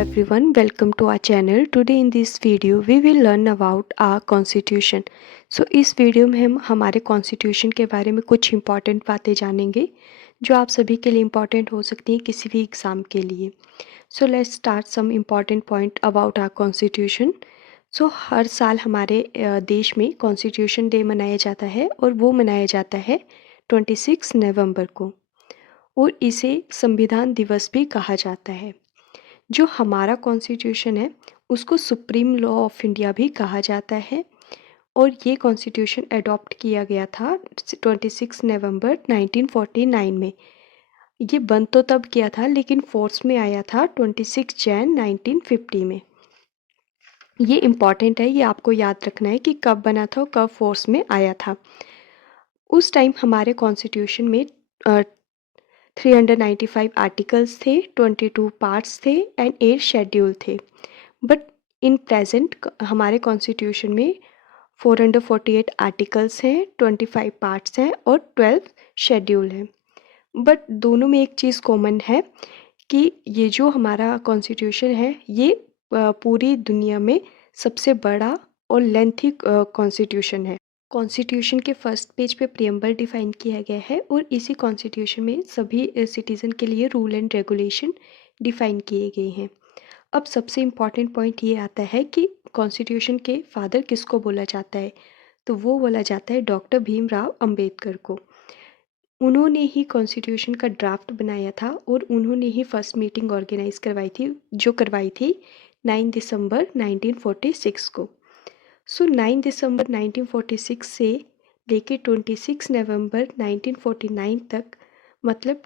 everyone, welcome to our channel. Today in this video we will learn about our constitution. इस video में हम हमारे constitution के बारे में कुछ इम्पॉर्टेंट बातें जानेंगे जो आप सभी के लिए इम्पॉर्टेंट हो सकती हैं किसी भी एग्ज़ाम के लिए. Let's start some important point about our constitution. हर साल हमारे देश में कॉन्स्टिट्यूशन डे मनाया जाता है और वो मनाया जाता है 26 नवंबर को और इसे संविधान दिवस भी कहा जाता है. जो हमारा कॉन्स्टिट्यूशन है उसको सुप्रीम लॉ ऑफ इंडिया भी कहा जाता है और ये कॉन्स्टिट्यूशन अडॉप्ट किया गया था 26 नवंबर 1949 में. ये बन तो तब किया था लेकिन फोर्स में आया था 26 जैन 1950 में. ये इम्पॉर्टेंट है, ये आपको याद रखना है कि कब बना था और कब फोर्स में आया था. उस टाइम हमारे कॉन्स्टिट्यूशन में 395 आर्टिकल्स थे, 22 पार्ट्स थे एंड 8 शेड्यूल थे. बट इन प्रेजेंट हमारे कॉन्स्टिट्यूशन में 448 आर्टिकल्स हैं, 25 पार्ट्स हैं और 12 शेड्यूल हैं. बट दोनों में एक चीज़ कॉमन है कि ये जो हमारा कॉन्स्टिट्यूशन है ये पूरी दुनिया में सबसे बड़ा और लेंथी कॉन्स्टिट्यूशन है. कॉन्स्टिट्यूशन के फर्स्ट पेज पे प्रियम्बल डिफाइन किया गया है और इसी कॉन्स्टिट्यूशन में सभी सिटीज़न के लिए रूल एंड रेगुलेशन डिफाइन किए गए हैं. अब सबसे इम्पॉर्टेंट पॉइंट ये आता है कि कॉन्स्टिट्यूशन के फादर किसको बोला जाता है, तो वो बोला जाता है डॉक्टर भीमराव अंबेडकर को. उन्होंने ही कॉन्स्टिट्यूशन का ड्राफ्ट बनाया था और उन्होंने ही फर्स्ट मीटिंग ऑर्गेनाइज करवाई थी 9 दिसंबर 1946 को. 9 दिसंबर 1946 से लेके 26 नवंबर 1949 तक, मतलब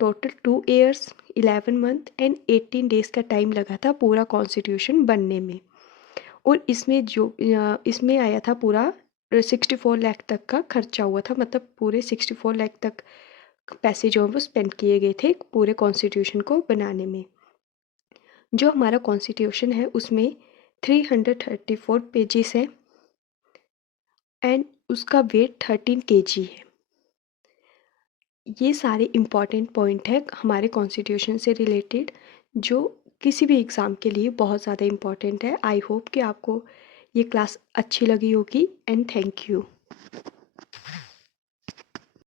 total 2 years 11 month and 18 days का टाइम लगा था पूरा कॉन्स्टिट्यूशन बनने में. और इसमें आया था पूरा 64 लाख तक का खर्चा हुआ था, मतलब पूरे 64 लाख तक पैसे जो हैं वो स्पेंड किए गए थे पूरे कॉन्स्टिट्यूशन को बनाने में. जो हमारा कॉन्स्टिट्यूशन है उसमें 334 पेजेस हैं एंड उसका वेट 13 केजी है. ये सारे इम्पॉर्टेंट पॉइंट है हमारे कॉन्स्टिट्यूशन से रिलेटेड जो किसी भी एग्ज़ाम के लिए बहुत ज़्यादा इम्पॉर्टेंट है. आई होप कि आपको ये क्लास अच्छी लगी होगी एंड थैंक यू.